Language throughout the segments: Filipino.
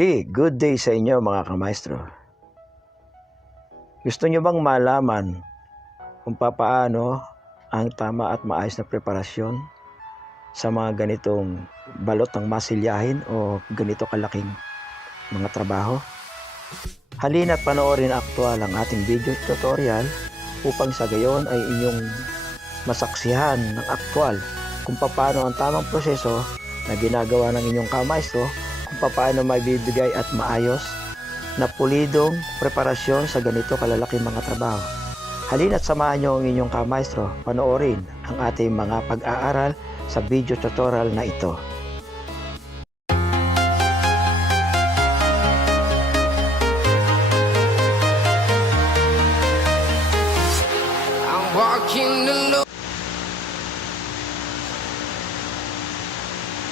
Muli, good day sa inyo mga kamaestro. Gusto nyo bang malaman kung paano ang tama at maayos na preparasyon sa mga ganitong balot ng masilyahin o ganito kalaking mga trabaho? Halina't panoorin aktual ang ating video tutorial upang sa gayon ay inyong masaksihan ng aktual kung paano ang tamang proseso na ginagawa ng inyong kamaestro, kung paano maibibigay at maayos na pulidong preparasyon sa ganito kalalaking mga trabaho. Halina't samahan nyo ang inyong kamaestro panoorin ang ating mga pag-aaral sa video tutorial na ito.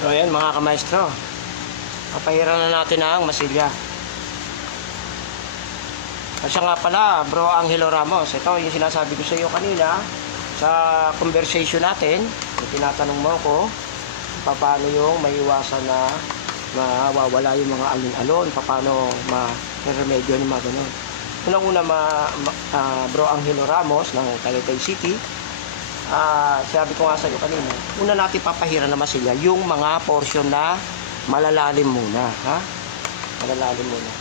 So ayan mga kamaestro, papahiran na natin ang masilya. At siya nga pala, Bro Angelo Ramos, ito yung sinasabi ko sa iyo kanina sa conversation natin. Tinatanong mo ko paano yung maiwasan na mawawala yung mga alon-alon, paano ma-remedyo yung mga ganun. Unang-una Bro Angelo Ramos ng Taytay City, sabi ko nga sa iyo kanina, una natin papahiran na masilya yung mga portion na malalalim muna, ha? Malalalim muna.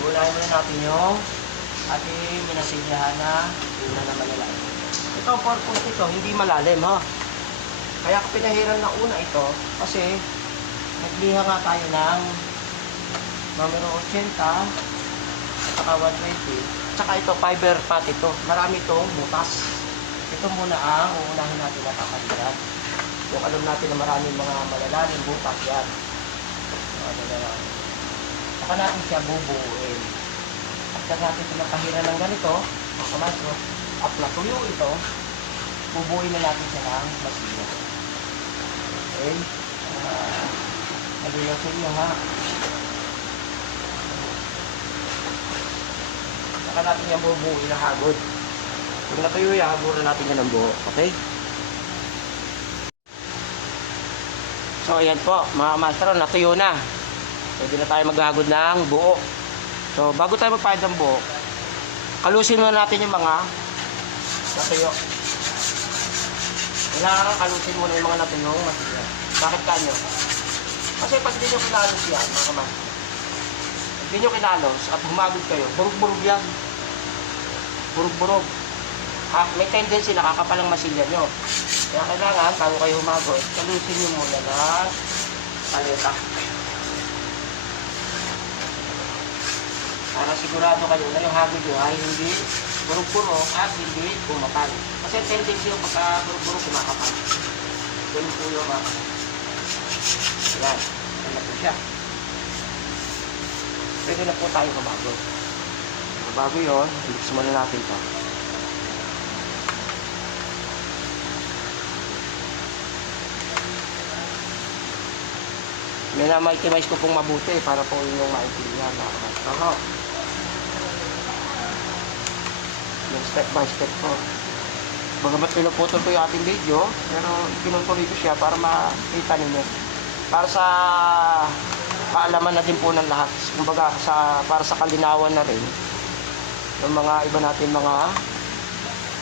Unahin muna natin yung ating minasilyahan na una na malalalim. Ito, purpose ito, hindi malalim, ha? Kaya pinahiran na una ito kasi nagliha nga tayo ng numero 80 at saka 120. Tsaka ito, fiber pot ito. Marami itong butas. Ito muna ang uunahin natin na papahiran. Yung alam natin na maraming mga malalalim butas yan. Saka natin siya bubuuin. At saka natin pinapahiran ng ganito, mga kamaestro, at natuyo ito, bubuuin na natin siya ng masilya. Okay? Nagulaw sa inyo, ha? Saka natin yung bubuuin na hagod. Kung natuyo yan, haguran natin yan ng buo. Okay? So, ayan po, mga kamaestro, natuyo na. Pwede na tayo maghagod ng buo. So, bago tayo magpahid ng buo, kalusin muna natin yung mga natuyo. Kailangan kalusin muna yung mga natuyong masilya. Bakit kanyo? Kasi pag hindi nyo kinalos yan, mga kamaestro, pag hindi nyo kinalos at humagod kayo, burug-burug yan. Burug-burug. May tendency nakakapalang masilya nyo. Kaya kailangan, bago kayo humagod, kalusin nyo muna ng paleta. Para sigurado kayo na yung hagod nyo ay hindi burug-burog at hindi pumatay. Kasi tendency yung pagka burug-burog kumakapal. Ganun po yung mga. Ayan. Ayan na po siya. Pwede na po tayo kumagod. Bago yun, ilis muna natin ito. May na-itemize ko pong mabuti para po yung maintindihan. Tama. Yung step by step po. Bagamat pinuputol ko yung ating video, pero pinutuloy ko siya para makita ninyo. Para sa kaalaman na din po ng lahat. Kumbaga, para sa kalinawan na rin ng mga iba natin mga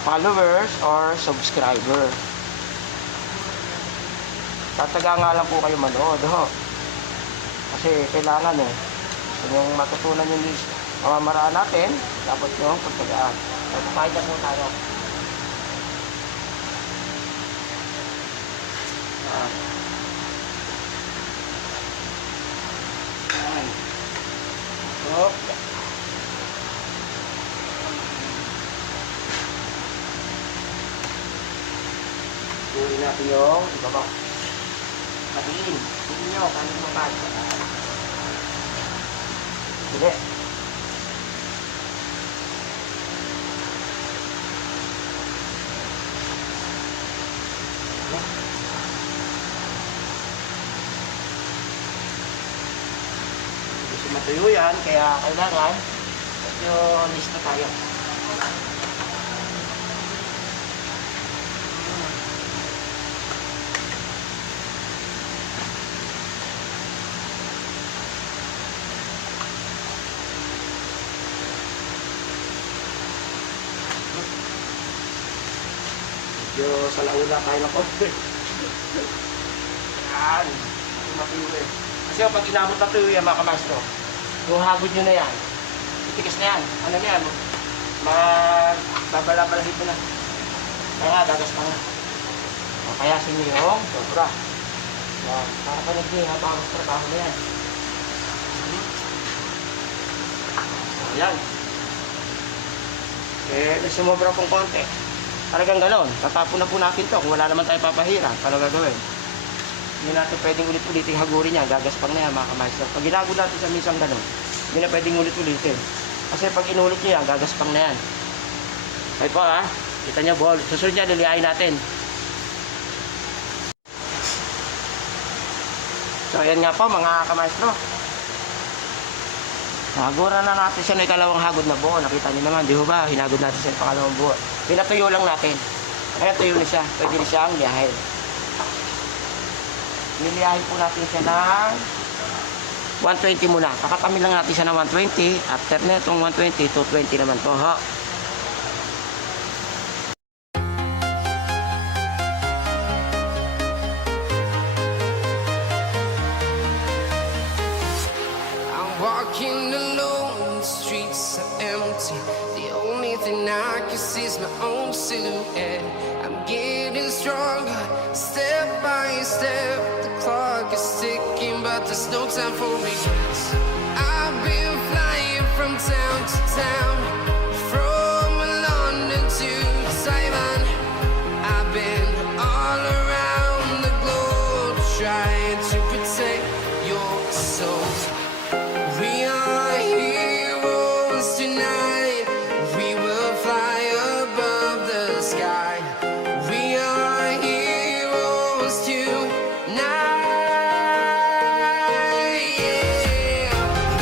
followers or subscriber. Tataga nga lang po kayo manood, ho. Kasi kailangan yung matutunan yung pamamaraan natin, dapat yung pagtagaan. Pagpapahid na po tayo. So, Tutuloy natin yung ibaba. Patiin. Tingin nyo, kanin mo ba? Hindi. Gusto matuyo yan, kaya kailangan medyo lista tayo. Medyo sa laula tayo ng konti. Yan. Matuyo eh. Kasi pag inabot na tuyo yan mga kamastro, yung hagod nyo na yan, itigas na yan. Ano na yan? Babala-balahin mo na. Kaya nga, gagas pa nga. Kayasin nyo yung sobra. Yan. Para pa nagdi, habang mas trabaho na yan. Yan. Eh, sumobra pong konti. Talagang gano'n. Tatapon na po natin to. Kung wala naman tayo papahira, paano gagawin? Hindi natin pwedeng ulit-uliting hagurin yan. Gagaspang na yan mga kamastro. Pag ginagod natin sa misang gano'n, hindi na pwedeng ulit-ulitin. Kasi pag inulit nyo yan, gagaspang na yan. Okay po ha. Kita nyo ball. Susunod niya, lilihain natin. So ayan nga po mga kamastro. Hagura na natin siya ng ikalawang hagod na buo. Nakita niyo naman, di ba? Hinagod natin siya ng pangalawang buo. Pinatuyo lang natin. Ayan, tuyo na siya. Pwede na siyang liyahin. Niliyahin po natin siya ng 120 muna. Kakatamin lang natin siya ng 120. After na itong 120, 220 naman to. Ha? Walking alone, the streets are empty. The only thing I can see is my own silhouette. I'm getting stronger, step by step. The clock is ticking, but there's no time for regrets. I've been flying from town to town, from London to Taiwan. I've been all around the globe trying to protect your soul. We are heroes tonight. We will fly above the sky. We are heroes tonight. Yeah.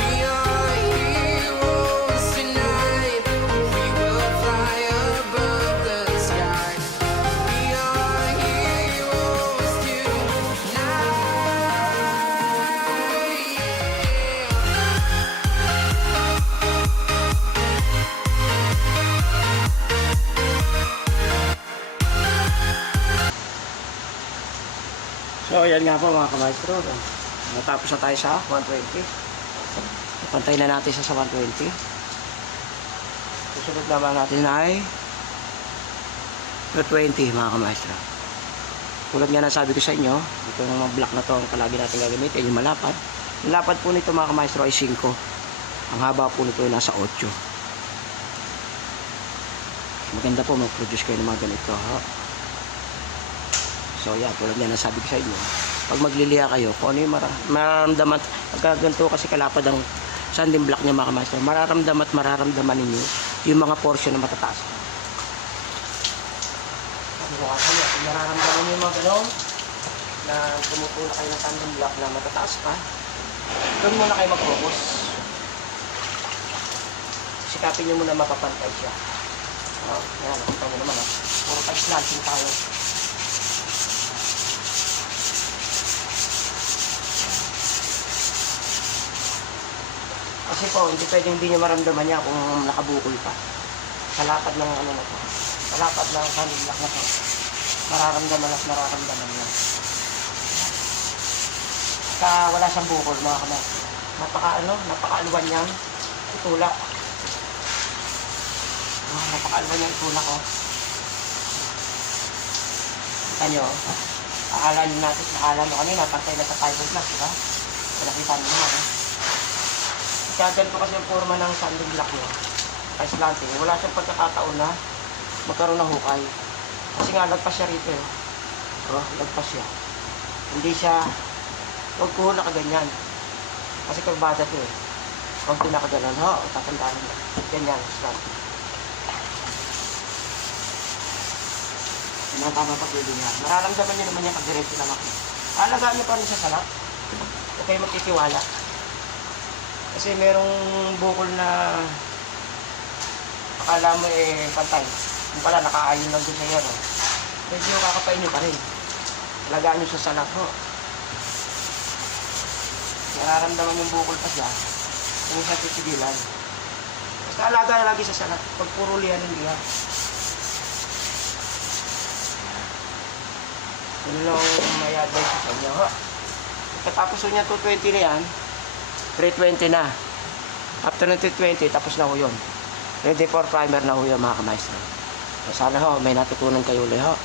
We are heroes tonight. We will fly above the sky. We are heroes tonight. So ayan nga po mga kamaestro. Natapos na tayo sa 120. Pantay na natin sa 120. Susunod naman natin ay 220 mga kamaestro. Tulad nga na sabi ko sa inyo, itong mga block na to ang palagi natin gagamitin, yung malapad. Yung lapad po nito mga kamaestro ay 5. Ang haba po nito ay nasa 8. Maganda po mag-produce kayo ng mga ganito. Ha? So yeah, tulad nga na sabi ko sa inyo, pag magliliha kayo, kung ano yung mararamdaman, pagkaganto kasi kalapad ang sanding block niya mga kamaestro, mararamdaman ninyo yung mga portion na matataas. Kung nararamdaman niyo yung mga gano'n, na tumutulak kayo ng sanding block na matataas pa, doon muna kayo mag-focus. Sikapin niyo muna mapapantay siya. Yan, nakita niyo naman. Puro pa-slanting tayo. Kasi po, hindi pwedeng hindi nyo maramdaman niya kung nakabukol pa. Sa lapad ng ano na to. Sa lapad ng sanding block na to. Mararamdaman at mararamdaman niya. Sa wala siyang bukol mga kamay. Napaka-alwan niyang itulak. Napaka-alwan niyang itulak ko. Kita nyo, akala nyo kanina, pantay na sa fiberglass, diba? Nakita nyo naman, Kaya ganito kasi yung forma ng sanding block nyo. Ay slanting. Wala siyang pagkakataon na magkaroon ng hukay. Kasi nga nagpa siya rito. Oh, lagpas siya. Hindi siya, huwag po nakaganyan. Kasi kurbada to eh. Huwag din nakagalan. Ho, tatandaan mo. Ganyan, start. Yan ang tamang pagpili niya. Mararamdaman niyo naman yung pag-diretso na makina. Alagaan niyo pa rin sa salak. Huwag kayo magtitiwala. Kasi merong bukol na akala mo eh pantay. Yung pala nakaayon lang doon sa iyo. Medyo kakapainin pa rin. Alagaan nyo sa salak ho. Nararamdaman yung bukol pa siya. Kung siya titigilan. Basta alaga na lagi sa salak. Pag puro lihan hindi ha. Yun lang may advice sa inyo ho. Pagkatapos ho niya 220 na yan, 320 na. After ng 320, tapos na ho yun. Ready for primer na ho yun mga kamaestro. So, sana ho, may natutunan kayo ulit ho.